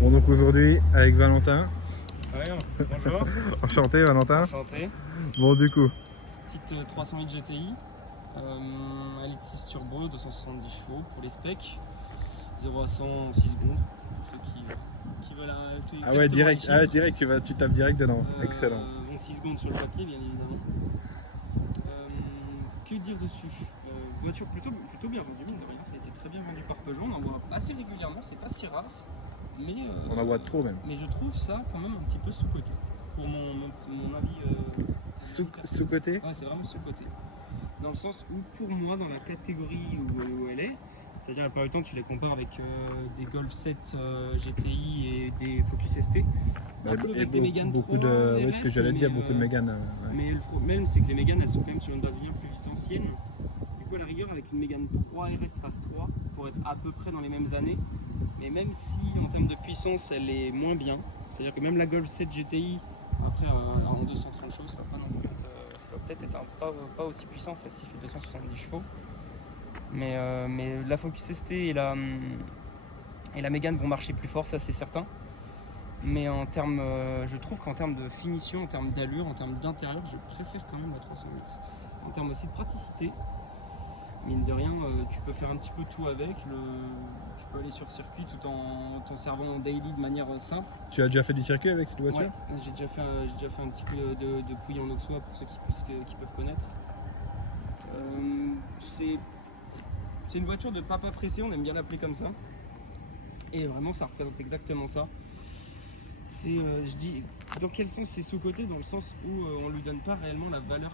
Bon, donc aujourd'hui avec Valentin. Ouais, bonjour. Enchanté Valentin. Enchanté. Bon, du coup, Petite 308 GTI, Elite 6 Turbo, 270 chevaux pour les specs, 0 à 100 en 6 secondes, pour ceux qui veulent tout ah ouais, direct, exactement les chiffres. tu tapes direct dedans. Excellent. En 6 secondes sur le papier, bien évidemment. Que dire dessus? Voiture plutôt bien vendue, mine de rien, ça a été très bien vendu par Peugeot, on en voit assez régulièrement, c'est pas si rare. Mais, On en voit trop même. Mais je trouve ça quand même un petit peu sous-coté. Pour mon avis. Sous-côté. Ouais, c'est vraiment sous-coté. Dans le sens où, pour moi, dans la catégorie où elle est, c'est-à-dire la plupart du temps, tu les compares avec des Golf 7 GTI et des Focus ST. Un peu avec des Mégane 3 beaucoup de, RS, oui, ce que j'allais dire, beaucoup de Mégane. Ouais. Mais le problème, c'est que les Mégane, elles sont quand même sur une base bien plus ancienne. Du coup, à la rigueur, avec une Mégane 3 RS Phase 3, pour être à peu près dans les mêmes années, mais même si en termes de puissance, elle est moins bien, c'est-à-dire que même la Golf 7 GTI, après en 230 chevaux, ça va pas non plus être, ça va peut-être être pas aussi puissant, celle-ci fait 270 chevaux. Mais la Focus ST et la Mégane vont marcher plus fort, ça c'est certain. Mais en termes, je trouve qu'en termes de finition, en termes d'allure, en termes d'intérieur, je préfère quand même la 308. En termes aussi de praticité, mine de rien, tu peux faire un petit peu tout avec. Tu peux aller sur circuit tout en t'en servant en daily de manière simple. Tu as déjà fait du circuit avec cette voiture? Ouais, j'ai déjà fait un petit peu de pouille en Auxois pour ceux qui peuvent connaître. C'est une voiture de papa pressé, on aime bien l'appeler comme ça. Et vraiment, ça représente exactement ça. Je dis, dans quel sens c'est sous-coté? Dans le sens où on lui donne pas réellement la valeur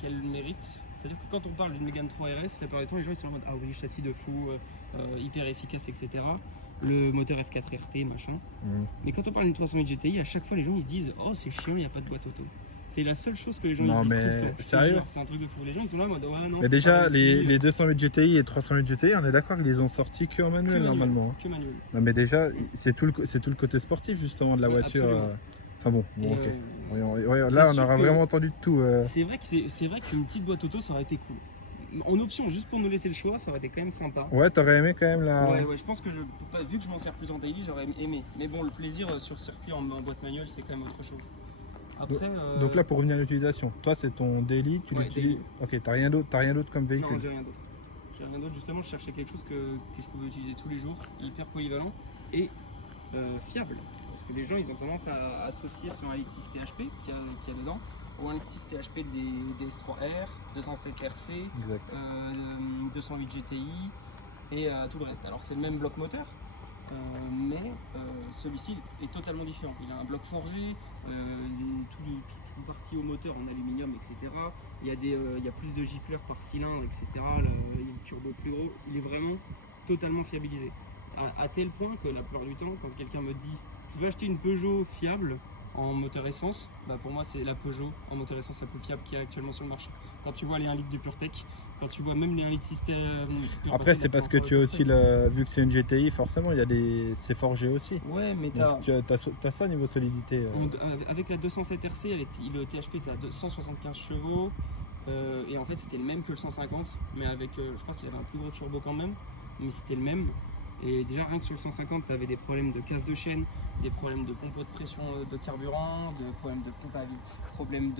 qu'elle mérite. C'est-à-dire que quand on parle d'une Mégane 3 RS, la plupart du temps, les gens ils sont en mode ah oui, châssis de fou, hyper efficace, etc. Le moteur F4 RT, machin. Mais quand on parle d'une 308 GTI, à chaque fois les gens ils se disent oh c'est chiant, il n'y a pas de boîte auto. C'est la seule chose que les gens ils se disent tout le temps. Sérieux? C'est un truc de fou. Les gens ils sont là en mode ouais non. Mais déjà les 208 GTI et 308 GTI, on est d'accord qu'ils les ont sortis que en manuel normalement. Que manuel. Non mais déjà c'est tout le côté sportif justement de la voiture. Enfin bon, ok. Là on aura vraiment entendu tout. C'est vrai qu'une petite boîte auto ça aurait été cool. En option, juste pour nous laisser le choix, ça aurait été quand même sympa. Ouais, t'aurais aimé quand même la. Ouais, je pense que vu que je m'en sers plus en daily, j'aurais aimé. Mais bon, le plaisir sur circuit en boîte manuelle, c'est quand même autre chose. Après, donc là, pour revenir à l'utilisation, toi c'est ton daily, tu l'utilises. Daily. Ok, t'as rien d'autre comme véhicule? Non, j'ai rien d'autre. Justement, je cherchais quelque chose que je pouvais utiliser tous les jours, hyper polyvalent et fiable. Parce que les gens, ils ont tendance à associer son Elite 6 THP qu'il y a dedans, ou un Elite 6 THP des DS3R, 207 RC, 208 GTI et tout le reste. Alors c'est le même bloc moteur, mais celui-ci est totalement différent. Il a un bloc forgé, tout partie au moteur en aluminium, etc. Il y a plus de gicleurs par cylindre, etc. Il y a le turbo plus gros. Il est vraiment totalement fiabilisé. À tel point que la plupart du temps, quand quelqu'un me dit je veux acheter une Peugeot fiable en moteur essence, pour moi c'est la Peugeot en moteur essence la plus fiable qu'il y a actuellement sur le marché. Quand tu vois les 1 litre de PureTech, quand tu vois même les 1 litre système. Après c'est parce que tu as aussi vu que c'est une GTI, forcément c'est forgé aussi. Ouais, mais t'as ça niveau solidité. Avec la 207 RC, le THP était à 175 chevaux. Et en fait c'était le même que le 150, mais avec je crois qu'il y avait un plus gros turbo quand même, mais c'était le même. Et déjà rien que sur le 150, tu avais des problèmes de casse de chaîne, des problèmes de pompe de pression de carburant, des problèmes de pompe à vide, problèmes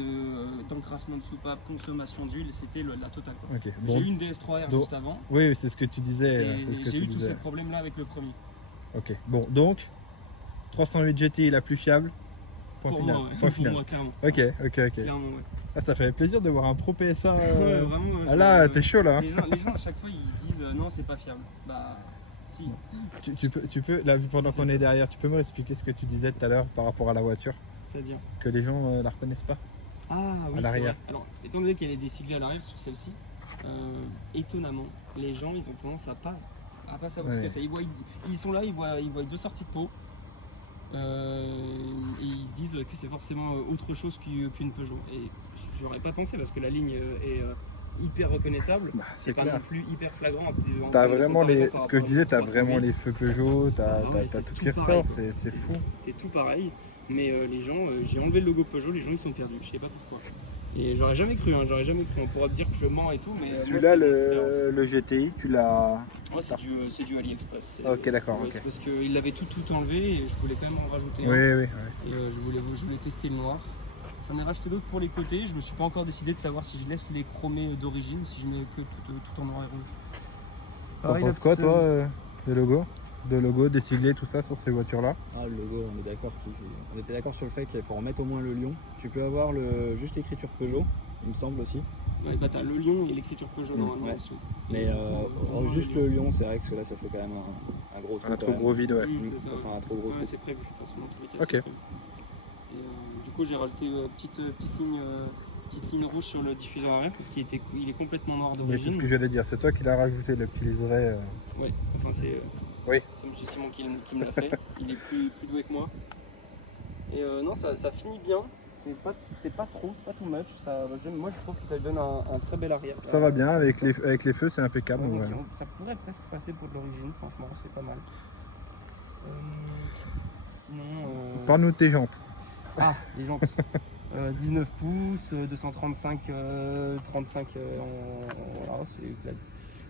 d'encrassement de soupape, consommation d'huile, c'était la totale. Okay, bon. J'ai eu une DS3R juste avant. Oui, c'est ce que tu disais. J'ai eu tous ces problèmes-là avec le premier. Ok, bon, donc 308 GTI la plus fiable. Pour moi, clairement. Ok. Clairement, ouais. Ah, ça fait plaisir de voir un pro PSA. Ouais, vraiment. Ah là, t'es chaud là. Les gens à chaque fois ils se disent non, c'est pas fiable. Si. Tu peux, là, pendant qu'on est derrière, tu peux me expliquer ce que tu disais tout à l'heure par rapport à la voiture? C'est-à-dire que les gens la reconnaissent pas. Ah oui, à l'arrière. Alors, étant donné qu'elle est déciglée à l'arrière sur celle-ci, étonnamment, les gens ils ont tendance à pas savoir ce que c'est. Ils sont là, ils voient deux sorties de peau. Et ils se disent que c'est forcément autre chose qu'une Peugeot. Et j'aurais pas pensé parce que la ligne est hyper reconnaissable, c'est pas non plus hyper flagrant. T'as vraiment ce que je disais, t'as vraiment les feux Peugeot, t'as tout qui ressort, c'est fou. C'est tout pareil, mais les gens, j'ai enlevé le logo Peugeot, les gens ils sont perdus, je sais pas pourquoi. Et j'aurais jamais cru, hein, On pourra me dire que je mens et tout, mais. Celui-là, moi, c'est mon expérience. le GTI, tu l'as. Moi, c'est du AliExpress. Ok, d'accord. Ouais, Ok. c'est parce qu'il avait tout enlevé et je voulais quand même en rajouter Oui, un. oui. Et je voulais tester le noir. J'en ai racheté d'autres pour les côtés. Je me suis pas encore décidé de savoir si je laisse les chromés d'origine, si je mets que tout en noir et rouge. T'en Pareil, la penses quoi, petite, toi, des logos? De logos, des siglés, tout ça sur ces voitures-là? Ah, le logo, on est d'accord. On était d'accord sur le fait qu'il faut remettre au moins le lion. Tu peux avoir juste l'écriture Peugeot, il me semble aussi. Ouais, bah t'as le lion et l'écriture Peugeot normalement Ouais. aussi. Mais juste le lion, c'est vrai que là, ça fait quand même un gros trou. Un trop gros vide, ouais. C'est ça. Ça fait un trop gros Ouais, trou. c'est prévu. De toute façon, dans tous les cas, Ok. c'est prévu. Et, du coup, j'ai rajouté petite ligne rouge sur le diffuseur arrière parce qu'il est complètement noir Mais c'est d'origine. ce que j'allais dire, c'est toi qui l'as rajouté, le petit liseré. Ouais, enfin c'est Oui. c'est M. Simon qui me l'a fait. Il est plus doué que moi. Et non, ça finit bien. C'est pas trop, c'est pas too much. Moi, je trouve que ça lui donne un très bel arrière. Ça va bien, avec les feux, c'est impeccable. Ouais, donc, donc, ouais. ça pourrait presque passer pour de l'origine, franchement, c'est pas mal. Sinon. Parle-nous de tes jantes. Ah, les jantes. 19 pouces, 235, 35 voilà, c'est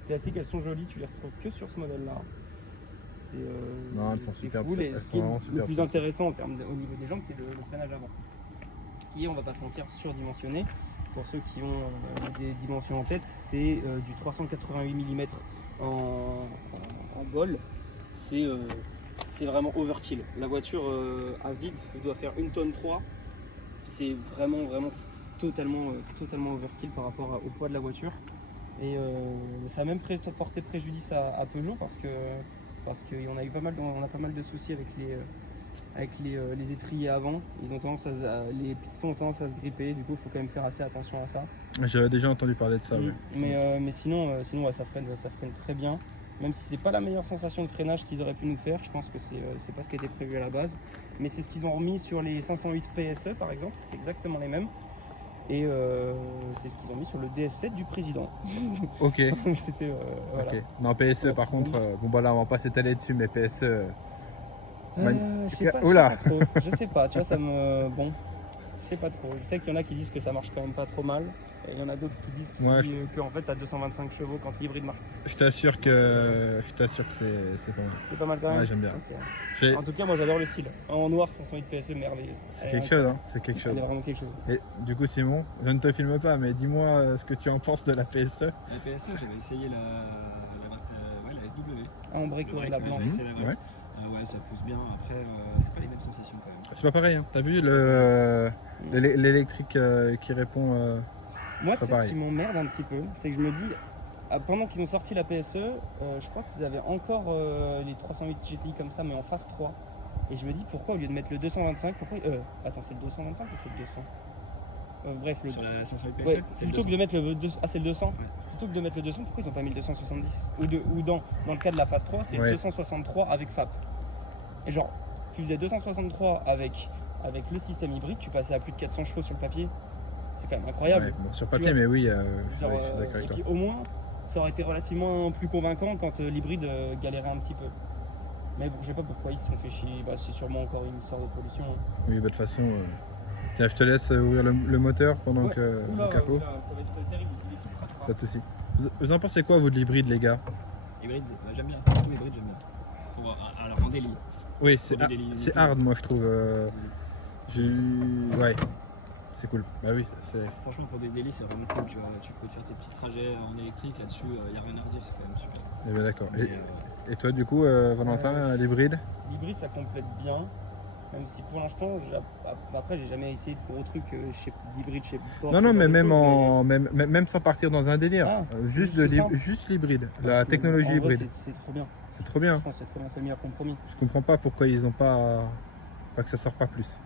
classique, elles sont jolies, tu les retrouves que sur ce modèle là. Non, elles sont c'est superbes, cool. Et elles ce sont qui est vraiment le superbes, plus ça. intéressant au niveau des jantes, c'est le freinage avant. Qui est, on va pas se mentir, surdimensionné. Pour ceux qui ont des dimensions en tête, c'est du 388 mm en bol. C'est vraiment overkill. La voiture à vide doit faire 1 tonne 3. C'est vraiment totalement overkill par rapport au poids de la voiture. Et ça a même porté préjudice à Peugeot parce qu'on a eu pas mal de soucis avec les étriers avant. Les pistons ont tendance à se gripper, du coup il faut quand même faire assez attention à ça. J'avais déjà entendu parler de ça. Ouais. Mais sinon ouais, ça freine très bien. Même si c'est pas la meilleure sensation de freinage qu'ils auraient pu nous faire, je pense que c'est pas ce qui était prévu à la base. Mais c'est ce qu'ils ont remis sur les 508 PSE par exemple, c'est exactement les mêmes. Et c'est ce qu'ils ont mis sur le DS7 du président. Ok. C'était voilà. Ok. Non, PSE par contre, bon bah là on va pas s'étaler dessus, mais PSE. Je sais pas, Oula. trop. Je sais pas, tu vois, bon, je sais pas trop. Je sais qu'il y en a qui disent que ça marche quand même pas trop mal. Et il y en a d'autres qui disent que en fait t'as 225 chevaux quand l'hybride marche. Je t'assure que c'est pas mal. C'est pas mal quand même. Ouais, j'aime bien. Okay. En tout cas, moi j'adore le style. En noir, 508 PSE, merveilleuse. C'est quelque chose, hein. C'est quelque chose. Elle est vraiment quelque chose. Et du coup, Simon, je ne te filme pas, mais dis-moi ce que tu en penses de la PSE. La PSE, j'avais essayé la SW. Ah, en break, ouais, la blanche. Ouais. Ouais, ça pousse bien. Après, c'est pas les mêmes sensations quand même. C'est pas pareil, hein. T'as vu l'électrique qui répond. Moi, pas c'est ce pareil. qui m'emmerde un petit peu, c'est que je me dis, pendant qu'ils ont sorti la PSE, je crois qu'ils avaient encore les 308 GTI comme ça, mais en phase 3. Et je me dis, pourquoi au lieu de mettre le 225, attends, c'est le 225 ou c'est le 200 bref, le Sur la 508 PSE, ouais, c'est le plutôt que 200. de mettre le 200, c'est le 200. Ouais. Plutôt que de mettre le 200, pourquoi ils ont pas mis le 270 ou dans le cas de la phase 3, c'est Ouais. le 263 avec FAP. Et genre, tu faisais 263 avec le système hybride, tu passais à plus de 400 chevaux sur le papier. C'est quand même incroyable. Ouais, bon, sur Tu papier, vois. mais oui, je suis Genre, d'accord et avec toi. puis au moins, ça aurait été relativement plus convaincant quand l'hybride galérait un petit peu. Mais bon, je sais pas pourquoi ils se sont fait chier. Bah, c'est sûrement encore une histoire de pollution. Hein. Oui, bah, de toute façon, tiens, je te laisse ouvrir le moteur pendant Ouais. que Oula, le capot. oula, ça va être terrible. Il est tout crade. Pas de soucis. Vous en pensez quoi, vous, de l'hybride, les gars? Hybride, j'aime bien. Hybride, j'aime bien. Alors en délit. Oui, c'est Pour des délits c'est uniques. hard, moi, je trouve. Ouais, c'est cool. Bah oui, c'est. Franchement, pour des délits, c'est vraiment cool. Tu vois, tu peux te faire tes petits trajets en électrique là-dessus. Il n'y a rien à redire, c'est quand même super. Eh ben, d'accord. Mais, Et toi, du coup, Valentin, l'hybride? L'hybride, ça complète bien. Même si pour l'instant, après, j'ai jamais essayé de gros trucs d'hybride chez Porsche. Non, non, ce mais genre de choses, même sans partir dans un délire. Ah, Juste juste ça. juste l'hybride, mais- la parce que, technologie en vrai, hybride. c'est trop bien. C'est trop bien. Je pense que c'est trop bien, c'est le meilleur compromis. Je comprends pas pourquoi ils ont pas que ça sort pas plus.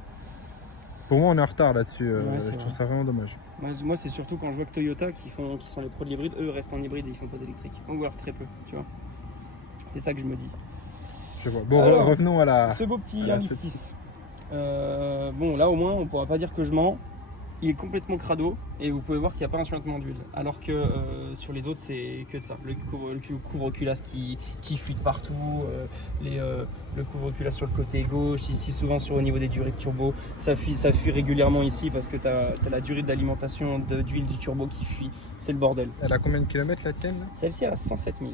Pour moi, on est en retard là-dessus. Ouais, Je c'est trouve vrai. ça vraiment dommage. Moi, c'est surtout quand je vois que Toyota, qui sont les pros de l'hybride, eux restent en hybride et ils font pas d'électrique. Ou alors très peu, tu vois. C'est ça que je me dis. Je vois. Bon, Alors, revenons à la. Ce beau petit à la 1,6 litre. Bon, là au moins, on pourra pas dire que je mens. il est complètement crado et vous pouvez voir qu'il n'y a pas un suintement d'huile. Alors que sur les autres, c'est que de ça. Le couvre-culasse qui fuit de partout, le couvre-culasse sur le côté gauche, ici souvent au niveau des durées de turbo, ça fuit régulièrement ici parce que tu as la durée d'alimentation d'huile du turbo qui fuit. C'est le bordel. Elle a combien de kilomètres la tienne là? Celle-ci, elle a 107 000.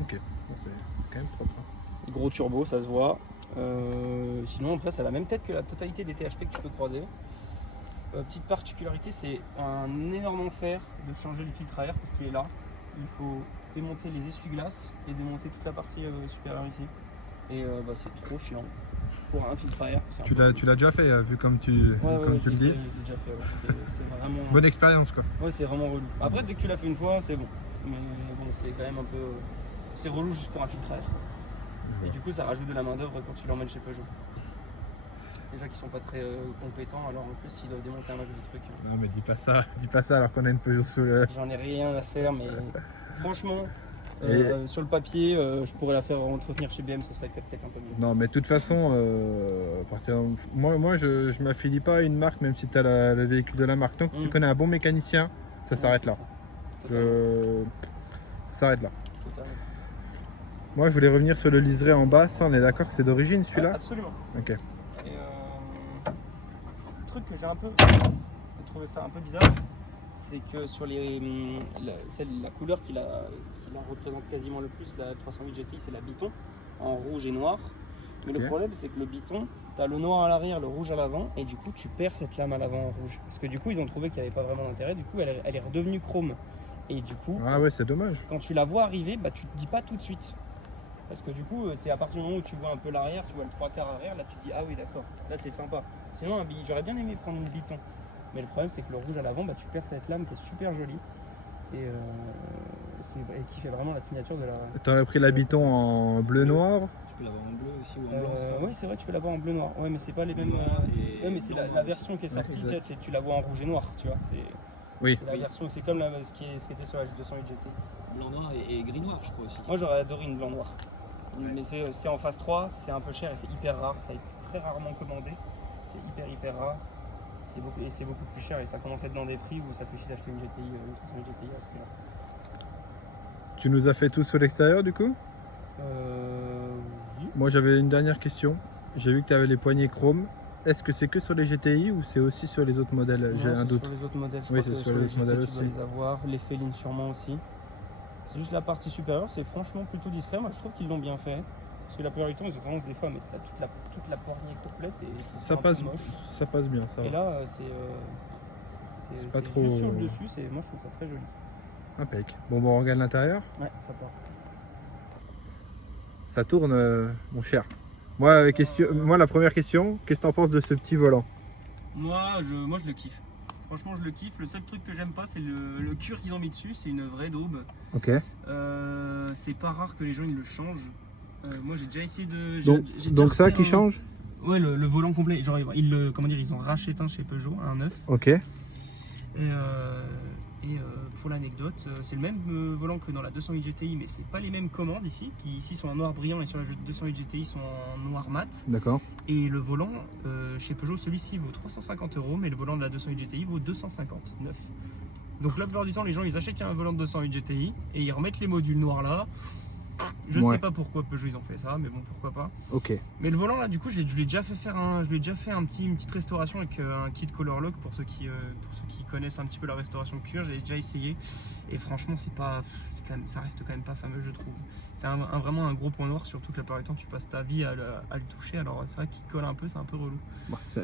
Ok, bon, c'est quand même propre. Hein. Gros turbo, ça se voit. Sinon, après, ça a la même tête que la totalité des THP que tu peux croiser. Petite particularité, c'est un énorme enfer de changer le filtre à air parce qu'il est là. Il faut démonter les essuie-glaces et démonter toute la partie supérieure ici. Et c'est trop chiant pour un filtre à air. Tu l'as déjà fait, vu comme tu, Ouais, tu le dis. je l'ai déjà fait. Ouais. C'est vraiment. Bonne expérience quoi. Ouais, c'est vraiment relou. Après, dès que tu l'as fait une fois, c'est bon. Mais bon, c'est quand même un peu. C'est relou juste pour un filtre à air. Et du coup, ça rajoute de la main-d'œuvre quand tu l'emmènes chez Peugeot. Les gens qui sont pas très compétents, alors en plus ils doivent démonter un max de trucs. Non mais dis pas ça alors qu'on a une Peugeot sous le... J'en ai rien à faire, mais franchement, Et- sur le papier, je pourrais la faire entretenir chez BM, ce serait peut-être un peu mieux. Non mais de toute façon, moi je m'affilie pas à une marque même si tu as le véhicule de la marque. Tant que tu connais un bon mécanicien, ça s'arrête là. Ça s'arrête là. Totalement. Moi je voulais revenir sur le liseré en bas, ça on est d'accord que c'est d'origine celui-là? Absolument. Ok. Et le truc que j'ai un peu trouvé ça un peu bizarre, c'est que sur la couleur qui la représente quasiment le plus, la 308 GTI, c'est la Biton en rouge et noir. Mais le problème, c'est que le Biton, tu as le noir à l'arrière, le rouge à l'avant, et du coup, tu perds cette lame à l'avant en rouge. Parce que du coup, ils ont trouvé qu'il n'y avait pas vraiment d'intérêt, du coup, elle est redevenue chrome. Et du coup, Ah ouais, c'est dommage. quand tu la vois arriver, tu te dis pas tout de suite. Parce que du coup, c'est à partir du moment où tu vois un peu l'arrière, tu vois le 3/4 arrière, là tu te dis ah oui d'accord, là c'est sympa. Sinon j'aurais bien aimé prendre une Biton. Mais le problème c'est que le rouge à l'avant, tu perds cette lame qui est super jolie et qui fait vraiment la signature de la... T'aurais pris l'habiton en bleu noir? Tu peux l'avoir en bleu aussi ou en blanc. ça. Oui c'est vrai, tu peux l'avoir en bleu noir. Ouais mais c'est pas les mêmes... Et Ouais mais c'est la blanc version qui est sortie, exact. tu la vois en rouge et noir, tu vois. Oui. C'est la version, c'est comme ce qui était sur la 208 GT. Blanc noir et gris noir, je crois aussi. Moi j'aurais adoré une blanc noir. Ouais. Mais c'est en phase 3, c'est un peu cher et c'est hyper rare, ça a été très rarement commandé. C'est hyper rare. C'est beaucoup plus cher et ça commence à être dans des prix où ça fait chier d'acheter une GTI, une 308 GTI à ce prix-là. Tu nous as fait tout sur l'extérieur du coup? Oui. Moi j'avais une dernière question. J'ai vu que tu avais les poignées chrome. Est-ce que c'est que sur les GTI ou c'est aussi sur les autres modèles? J'ai Non, un c'est doute. sur les autres modèles, je Oui, crois que c'est sur sur les les autres modèles GT tu dois aussi. les avoir, les Féline sûrement aussi. C'est juste la partie supérieure, c'est franchement plutôt discret. Moi je trouve qu'ils l'ont bien fait. Parce que la plupart du temps ils ont tendance des fois à mettre toute la poignée complète et je trouve Ça un peu passe, moche. ça passe bien, ça Et va. là C'est pas trop- juste sur le dessus, moi je trouve ça très joli. Impec. Bon, on regarde l'intérieur. Ouais, ça part. Ça tourne, mon cher. Moi, la première question, qu'est-ce que tu en penses de ce petit volant? Moi je le kiffe. Franchement je le kiffe. Le seul truc que j'aime pas c'est le cuir qu'ils ont mis dessus, c'est une vraie daube. Ok. C'est pas rare que les gens ils le changent. Moi j'ai déjà essayé de... Donc ça qui change? Ouais, le volant complet. Genre ils ont racheté un chez Peugeot, un neuf. Ok. Et pour l'anecdote, c'est le même volant que dans la 208 GTI, mais c'est pas les mêmes commandes ici, qui ici sont en noir brillant et sur la 208 GTI sont en noir mat. D'accord. Et le volant chez Peugeot, celui-ci vaut 350 €, mais le volant de la 208 GTI vaut 259. Donc la plupart du temps, les gens ils achètent un volant de 208 GTI et ils remettent les modules noirs là. Je Ouais. sais pas pourquoi Peugeot ils ont fait ça, mais bon pourquoi pas. Ok. Mais le volant là, du coup, je lui ai déjà fait une petite restauration avec un kit Color Lock pour ceux qui connaissent un petit peu la restauration de cuir. J'ai déjà essayé et franchement, ça reste quand même pas fameux, je trouve. C'est vraiment un gros point noir, surtout que la plupart du temps, tu passes ta vie à le toucher. Alors c'est vrai qu'il colle un peu, c'est un peu relou. Bon, c'est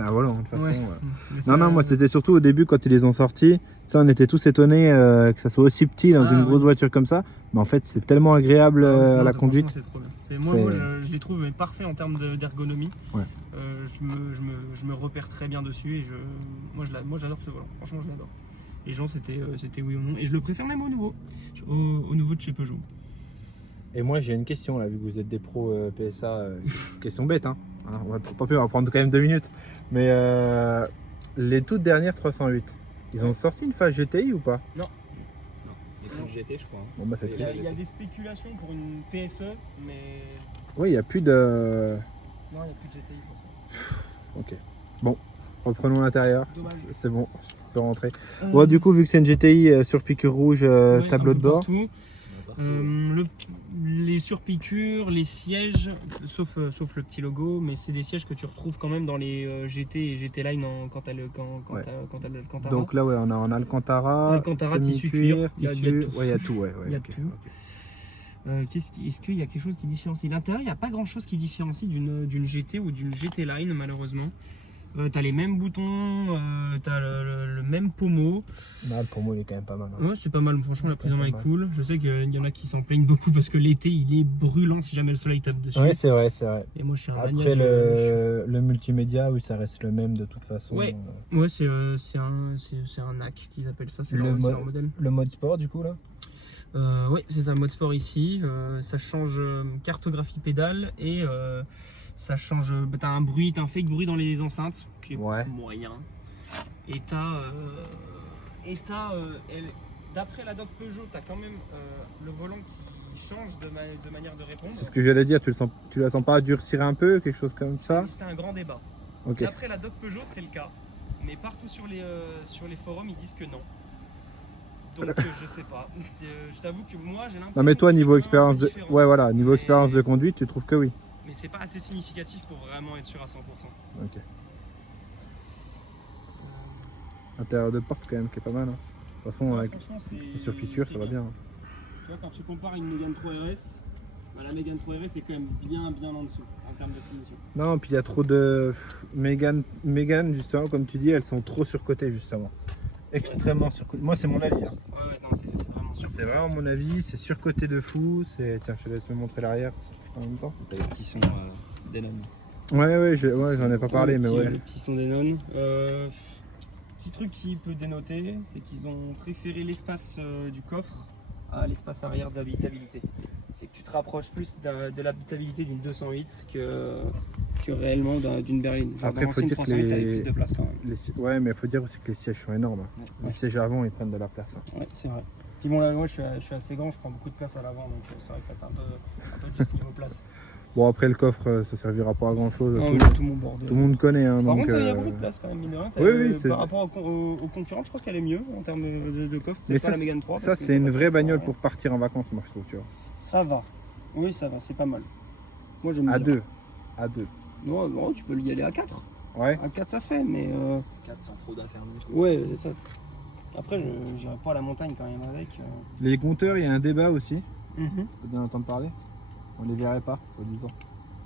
un volant de toute façon. Ouais. Non, moi c'était surtout au début quand ils les ont sortis. Ça, on était tous étonnés que ça soit aussi petit dans une grosse voiture comme ça. Mais en fait, c'est tellement agréable à la conduite. C'est trop bien. Moi, je les trouve parfaits en termes d'ergonomie. Ouais. Je me repère très bien dessus et moi j'adore ce volant. Franchement, je l'adore. Les gens, c'était oui ou non. Et je le préfère même au nouveau de chez Peugeot. Et moi, j'ai une question là, vu que vous êtes des pros PSA. Question bête, hein. Tant pis, on va prendre quand même 2 minutes. Mais les toutes dernières 308, ils ont sorti une phase GTI ou pas? Non, il n'y a plus de GT, je crois. Bon, bah, c'est Et triste. Il y a des spéculations pour une PSE, mais Oui, il n'y a plus de. non, il n'y a plus de GTI de toute façon. Ok. Bon. reprenons l'intérieur. Dommage. C'est bon, je peux rentrer. Bon, du coup, vu que c'est une GTI sur piqûre rouge, Ouais, tableau un de peu bord. partout. Les surpiqûres, les sièges, sauf le petit logo, mais c'est des sièges que tu retrouves quand même dans les GT et GT Line quand t'as l'Alcantara. Donc là, ouais, on a en Alcantara, Alcantara, tissu cuir, il y a tissu. tout. Ouais, il y a tout, ouais. Il y a ok, tout. ok. Est-ce qu'il y a quelque chose qui différencie? L'intérieur, il n'y a pas grand chose qui différencie d'une GT ou d'une GT Line, malheureusement. T'as les mêmes boutons, t'as le même pommeau. Bah, pour moi, il est quand même pas mal. Hein. Ouais, c'est pas mal, franchement, la prise en main est Pas mal. cool. Je sais qu'il y en a qui s'en plaignent beaucoup parce que l'été, il est brûlant si jamais le soleil tape dessus. Ouais, c'est vrai, c'est vrai. Et moi, je suis un Après, maniaque, le multimédia, oui, ça reste le même de toute façon. Ouais. Ouais, c'est un NAC qu'ils appellent ça, c'est Le leur, mo- c'est leur modèle. Le mode sport, du coup, là Ouais, c'est ça, mode sport ici. Ça change cartographie pédale et ça change. T'as un fake bruit dans les enceintes qui est Ouais. moyen. Et d'après la doc Peugeot, t'as quand même le volant qui change de manière de répondre. C'est ce que j'allais dire, tu la sens pas durcir un peu, quelque chose comme ça C'est un grand débat. Ok. D'après la doc Peugeot, c'est le cas. Mais partout sur les forums, ils disent que non. Donc je sais pas. Je t'avoue que moi j'ai l'impression. Non, mais toi, que niveau c'est expérience de. différent. Ouais, voilà, niveau Mais- expérience de conduite, tu trouves que oui. Mais c'est pas assez significatif pour vraiment être sûr à 100%. Ok. Intérieur de porte, quand même, qui est pas mal. Hein. De toute façon, avec Franchement, les surpiqûres, ça va bien. Tu vois, quand tu compares une Mégane 3 RS, bah, la Mégane 3 RS est quand même bien en dessous en termes de finition. Non, puis il y a trop de. Mégane, justement, comme tu dis, elles sont trop surcotées, justement. Extrêmement surcotées. Moi, c'est mon avis. Hein. Ouais, non, c'est vraiment sûr. C'est vraiment mon avis, c'est surcoté de fou. Tiens, je te laisse me montrer l'arrière en même temps. T'as les petits sons Denon. Ouais, j'en ai pas parlé, mais ouais. Les petits sons des nonnes. Petit truc qui peut dénoter, c'est qu'ils ont préféré l'espace du coffre à l'espace arrière d'habitabilité. C'est que tu te rapproches plus de l'habitabilité d'une 208 que réellement d'une berline. Genre, Après, dans faut l'ancienne dire que 308, t'avais plus de place quand même. Ouais, mais il faut dire aussi que les sièges sont énormes. Hein. Ouais. Les sièges avant, ils prennent de la place. Hein. Ouais, c'est vrai. Puis bon, là, moi je suis assez grand, je prends beaucoup de place à l'avant, donc c'est vrai que t'as un peu juste niveau place. Bon, après, le coffre, ça servira pas à grand chose. Non, mais tout mon bordel. Tout le monde connaît. Hein, Par donc, contre, il y a beaucoup de place quand même, mine de rien. Oui, c'est- Par rapport aux concurrents, je crois qu'elle est mieux en termes de coffre. Mais Peut-être ça, pas la Mégane 3. ça parce que c'est une t'as vraie pas de place, bagnole hein. pour partir en vacances, moi, je trouve, tu vois. Ça va. Oui, ça va, c'est pas mal. Moi, j'aime À bien. deux. À deux. Non, non, tu peux y aller à 4. Ouais. À 4, ça se fait, mais. 400 trop d'affaires. Ouais, c'est ça. Après, je n'irai pas à la montagne quand même avec. Les compteurs, il y a un débat aussi. Mhm. Faut bien entendre parler. On les verrait pas, soi-disant.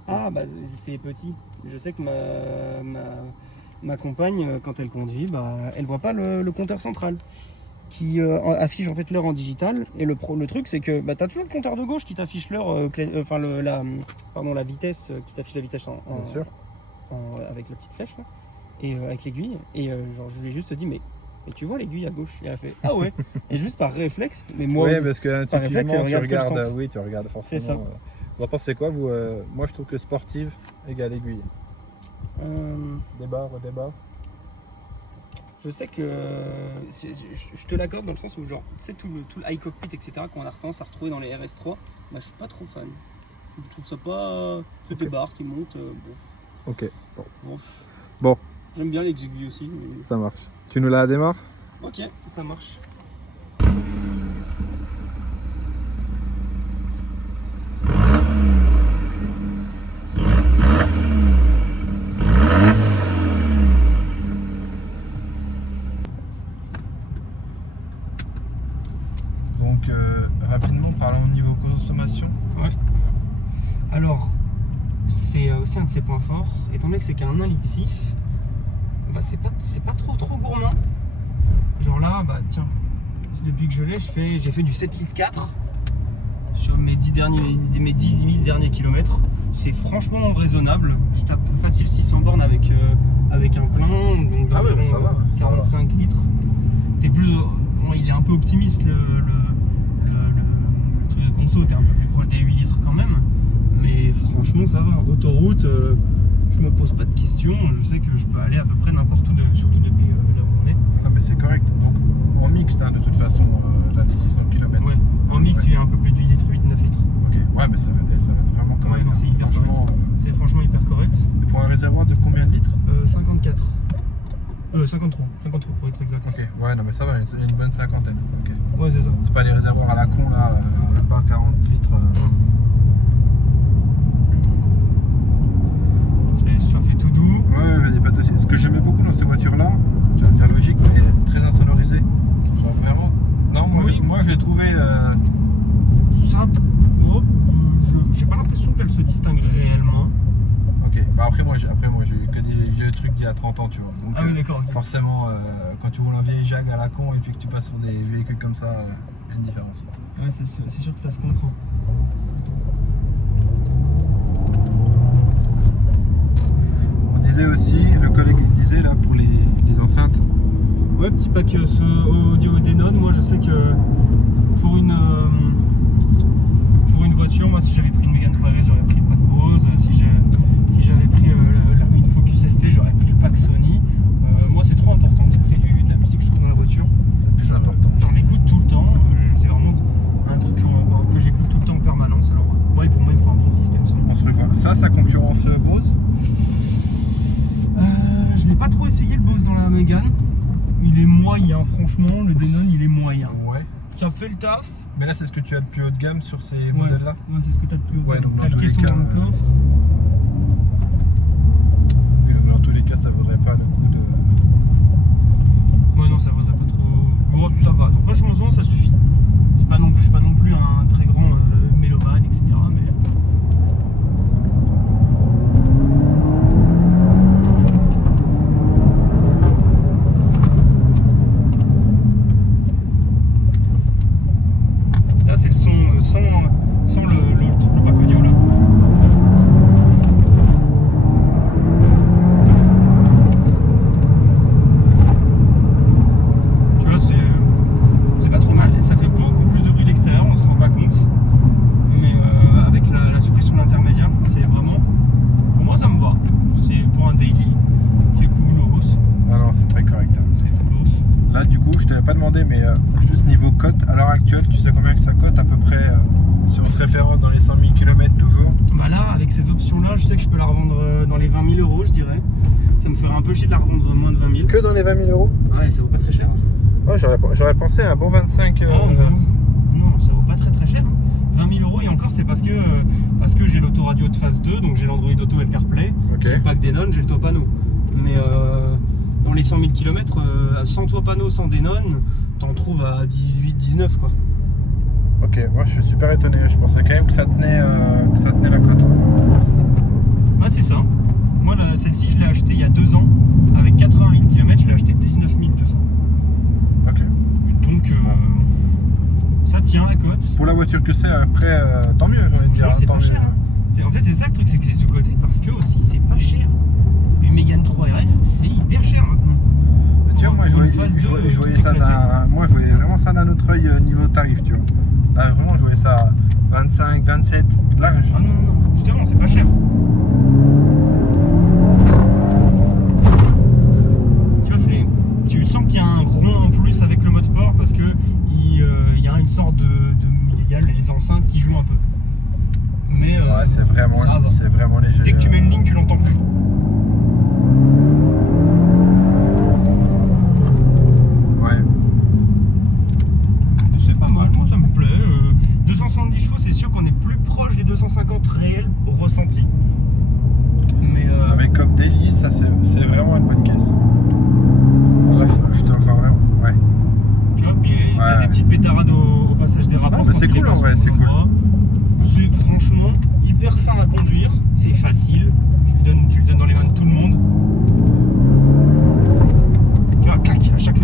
Ah, bah, c'est petit. Je sais que ma compagne, quand elle conduit, bah, elle voit pas le compteur central qui affiche en fait l'heure en digital. Et le truc, c'est que bah, tu as toujours le compteur de gauche qui t'affiche l'heure, enfin la vitesse, qui t'affiche la vitesse Bien sûr. avec la petite flèche là, et avec l'aiguille. Et genre, je lui ai juste dit, mais tu vois l'aiguille à gauche? Et elle a fait, ah ouais. Et juste par réflexe, mais moi, Ouais, parce que par réflexe, intuitivement, elle tu regarde que le regardes. centre. Oui, tu regardes forcément. C'est ça. Vous en pensez quoi, vous Moi, je trouve que sportive égale aiguille. Débat, redébat. Je sais que je te l'accorde dans le sens où genre tu sais tout le high cockpit etc qu'on a tendance à retrouver dans les RS3, bah je suis pas trop fan. Je trouve ça pas ce Ok. débarre qui monte. Ok, Bon. Bon. J'aime bien les aiguilles aussi. Mais... ça marche. Tu nous la démarres? Ok, ça marche. Donc, rapidement, parlons au niveau consommation. Ouais. Alors, c'est aussi un de ses points forts. Étant donné que c'est qu'un 1,6 litre, bah c'est pas trop gourmand. Genre là, bah tiens, depuis que je l'ai, j'ai fait du 7,4 litres sur mes 10 derniers kilomètres. C'est franchement raisonnable. Je tape facile 600 bornes avec un plein, donc Ah ouais, d'environ, ça va, ça 45 litres. T'es plus, bon, il est un peu optimiste le truc de conso, t'es un peu plus proche des 8 litres quand même. Mais franchement, ça va. Autoroute, je me pose pas de questions. Je sais que je peux aller à peu près n'importe où, surtout depuis là où on est. Non, mais c'est correct. Donc, en mixte, hein, de toute façon, là, les 600 km. Ouais. En mix, tu es un peu plus de 8 litres, 8-9 litres. Ok, ouais, mais ça va être vraiment correct. Ouais, non, c'est hyper Franchement, C'est franchement hyper correct. pour un réservoir de combien de litres? 54. 53 pour être exact. Ok, ouais, non mais ça va, il y a une bonne cinquantaine. Ok. Ouais, c'est ça. C'est pas les réservoirs à la con là, même pas 40 litres. Ça fait tout doux. Ouais, vas-y, pas de soucis. Ce que j'aimais beaucoup dans ces voitures-là, tu vas me dire logique, mais il est très insonorisé. Genre vraiment. Non, Oui. moi je l'ai trouvé. Ça, j'ai pas l'impression qu'elle se distingue réellement. Ok, bah après moi j'ai eu que des trucs d'il y a 30 ans, tu vois. Donc, Ah oui, d'accord. Ok. forcément, quand tu roules un vieille Jag à la con et puis que tu passes sur des véhicules comme ça, il y a une différence. Ouais, c'est sûr que ça se comprend. On disait aussi, le collègue disait là pour les enceintes. Ouais, petit pack audio Denon. Moi, je sais que pour une voiture, moi, si j'avais pris une Mégane 3RS, j'aurais pris le pack Bose. Si j'avais pris une Focus ST, j'aurais pris le pack Sony. Moi, c'est trop important d'écouter de la musique, je trouve, dans la voiture. C'est plus important. J'en écoute tout le temps. C'est vraiment un truc que j'écoute tout le temps en permanence. Alors, ouais, pour moi, il me faut un bon système son. On se rejoint. Ça concurrence Bose. Je n'ai pas trop essayé le Bose dans la Mégane. Il est moyen, franchement. Le Denon, il est moyen. Ouais. Ça fait le taf. Mais là, c'est ce que tu as de plus haut de gamme sur ces modèles-là. Ouais, c'est ce que tu as de plus haut. Ouais, donc dans T'as le tous les caisson cas, dans le coffre. Mais dans tous les cas, ça vaudrait pas le coup de. Ouais, non, ça vaudrait pas trop. Bon, ça va. Donc, franchement, ça suffit. Je suis pas non plus un très grand mélomane, etc. Mais. Là, c'est le son sans le pack audio là. Tu vois, c'est pas trop mal. Ça fait beaucoup plus de bruit de l'extérieur, on se rend pas compte. Mais avec la suppression de l'intermédiaire, c'est vraiment. Pour moi, ça me va. C'est pour un daily. C'est coolos. Ah non, c'est très correct. Hein. C'est coolos. Là, du coup, je t'avais pas demandé, mais juste niveau cote, à l'heure actuelle, tu sais combien que ça cote à peu près si on se référence dans les 100 000 km toujours? Bah là, avec ces options-là, je sais que je peux la revendre dans les 20 000 euros, je dirais. Ça me ferait un peu chier de la revendre moins de 20 000. Que dans les 20 000 euros? Ouais, ça vaut pas très cher. Oh, j'aurais pensé à un bon 25. Oh, non, ça vaut pas très cher. 20 000 euros, et encore, c'est parce que j'ai l'autoradio de phase 2, donc j'ai l'Android Auto et le CarPlay. Ok. J'ai le pack Denon, j'ai le toit panneau. Mais dans les 100 000 km, sans toit panneau, sans Denon, t'en trouves à 18-19 quoi. Ok, moi je suis super étonné. Je pensais quand même que ça tenait la cote. Ouais, c'est ça. Moi, celle-ci, je l'ai achetée il y a 2 ans. Avec 80 000 km, je l'ai achetée 19 200. Ok. Donc, ça tient la cote. Pour la voiture que c'est, après, tant mieux, j'ai envie de dire. Franchement, c'est tant pas mieux. cher. Hein. En fait, c'est ça le truc, c'est que c'est sous-coté parce que aussi, c'est pas cher. Une Mégane 3RS, c'est hyper cher maintenant. Mais tu vois, moi je Pour une voyais, phase 2, je voyais tout ça éclaté. moi je voyais vraiment ça d'un autre œil niveau tarif, tu vois. Là vraiment je voyais ça 25, 27, large. Ah non, justement, c'est pas cher. Tu vois, tu sens qu'il y a un rond en plus avec le mode sport parce que il y a une sorte il y a les enceintes qui jouent un peu. Mais Ouais, c'est vraiment léger. dès que tu mets une ligne, tu l'entends plus. Ouais. C'est pas mal, moi ça me plaît. 270 chevaux, c'est sûr qu'on est plus proche des 250 réels ressentis. Mais Mais comme daily, ça c'est vraiment une bonne caisse. Bref, je te rejoins vraiment. Ouais. tu vois, puis t'as Ouais. des petites pétarades au passage des rapports. mais quand c'est tu les cool, en passes vrai, au c'est bon cool. endroit. C'est franchement hyper sain à conduire, c'est facile, tu le donnes dans les mains de tout le monde. Tu vois, clac, à chaque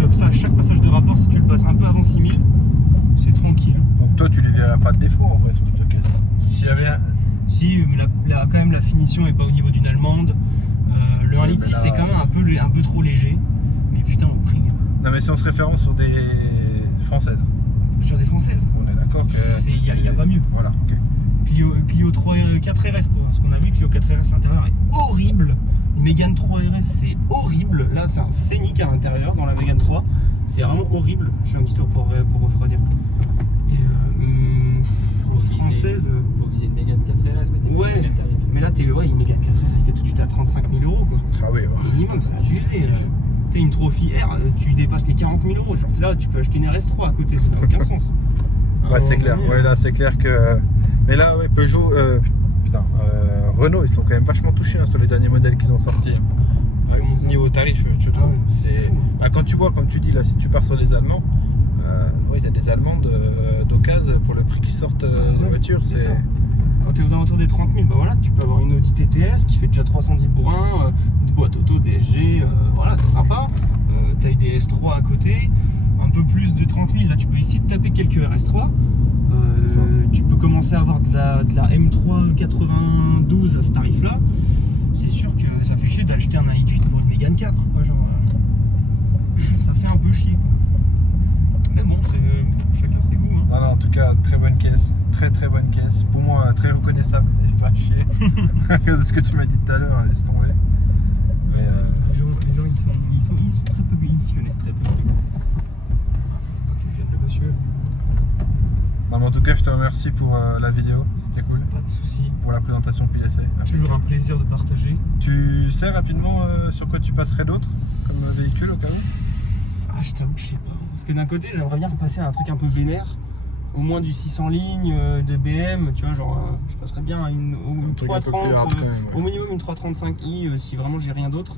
passage de rapport, si tu le passes un peu avant 6000, c'est tranquille. Donc toi tu lui verrais pas de défaut en vrai sur cette caisse. S'il y avait un... Si, mais quand même la finition est pas au niveau d'une allemande. Le 1,6 Ouais, litre mais là- c'est quand même un peu trop léger. Mais putain, au prix. Non mais si on se référence sur des françaises, Sur des françaises, on est d'accord que... il n'y a pas mieux. Voilà, ok. Clio 3 4RS, pour ce qu'on a vu, Clio 4RS, l'intérieur est horrible. Une Mégane 3RS, c'est horrible. Là, c'est un scénic à l'intérieur dans la Mégane 3. C'est vraiment horrible. Je fais un petit tour pour refroidir. Et française. Faut viser une Mégane 4RS, mais t'es Ouais. pas Mais là, une Mégane 4RS, t'es tout de suite à 35 000 euros, quoi. Ah oui, ouais. Minimum, c'est abusé. Là. T'as une Trophy R, tu dépasses les 40 000 euros. Genre, t'es là, tu peux acheter une RS3 à côté, ça n'a aucun sens. Ouais, c'est clair. Ouais, là, c'est clair que. Mais là, ouais, Peugeot, Renault, ils sont quand même vachement touchés hein, sur les derniers modèles qu'ils ont sortis. Comment ça ? Niveau tarif, je trouve. Ah ouais, c'est fou. Bah, quand tu vois, comme tu dis, là, si tu pars sur les Allemands, ouais, il y a des Allemandes d'occasion pour le prix qu'ils sortent des voitures. c'est ça. Quand tu es aux alentours des 30 000, bah voilà, tu peux avoir une Audi TTS qui fait déjà 310 bourrins, des boîtes auto, DSG, voilà, c'est sympa. Tu as eu des S3 à côté, un peu plus de 30 000. Là, tu peux essayer de taper quelques RS3. Tu peux commencer à avoir de la M3 92 à ce tarif-là. C'est sûr que ça fait chier d'acheter un i8 pour une Mégane 4, quoi, genre. Ça fait un peu chier, quoi. Mais bon, chacun ses goûts. Hein. Non, en tout cas, très bonne caisse. Très très bonne caisse. Pour moi, très reconnaissable et pas chier. De ce que tu m'as dit tout à l'heure, laisse tomber. Mais Les gens ils sont très peu, ils s'y connaissent très peu. Pas que je vienne le monsieur. non, mais en tout cas, je te remercie pour la vidéo. C'était cool. Pas de soucis. Pour la présentation PSA. Toujours un plaisir de partager. Tu sais rapidement sur quoi tu passerais d'autre comme véhicule au cas où? Ah, je t'avoue que je sais pas. Parce que d'un côté, j'aimerais bien repasser à un truc un peu vénère. Au moins du 600 lignes, de BM, tu vois, genre, je passerais bien à une 330, au minimum une 335i si vraiment j'ai rien d'autre.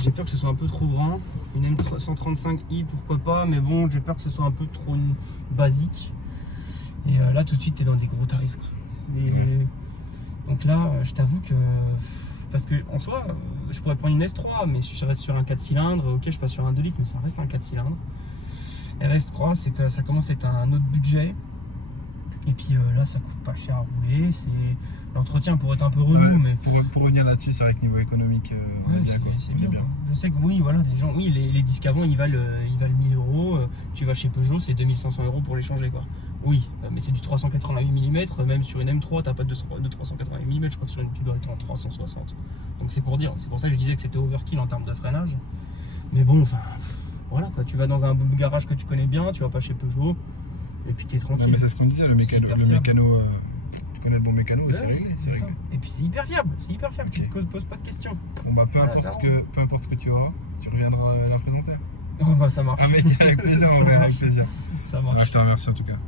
J'ai peur que ce soit un peu trop brun. Une M135i, pourquoi pas, mais bon, j'ai peur que ce soit un peu trop basique. Et là, tout de suite, t'es dans des gros tarifs, quoi. Donc là, je t'avoue que. Parce que en soi, je pourrais prendre une S3, mais je reste sur un 4 cylindres. Ok, je passe sur un 2 litres, mais ça reste un 4 cylindres. RS3, c'est que ça commence à être un autre budget. Et puis là, ça coûte pas cher à rouler. L'entretien pourrait être un peu relou, mais. Pour revenir là-dessus, c'est vrai que niveau économique, ouais, c'est bien. Je sais que oui, voilà, les gens, oui, les disques avant, ils valent 1000 euros. Tu vas chez Peugeot, c'est 2500 euros pour les changer, quoi. Oui, mais c'est du 388 mm. Même sur une M3, t'as pas de 388 mm. Je crois que tu dois être en 360. Donc c'est pour dire. C'est pour ça que je disais que c'était overkill en termes de freinage. Mais bon, enfin. Voilà quoi, tu vas dans un garage que tu connais bien, tu vas pas chez Peugeot, et puis t'es tranquille. Ouais, mais c'est ce qu'on disait, le mécano, tu connais le bon mécano, ouais, c'est réglé. C'est ça. Et puis c'est hyper fiable, tu te poses pas de questions. Bon bah peu Voilà, importe ce que tu auras, tu reviendras la présenter. Oh bah ça marche. Avec plaisir, avec plaisir. Ça marche. Ouais, je te remercie en tout cas.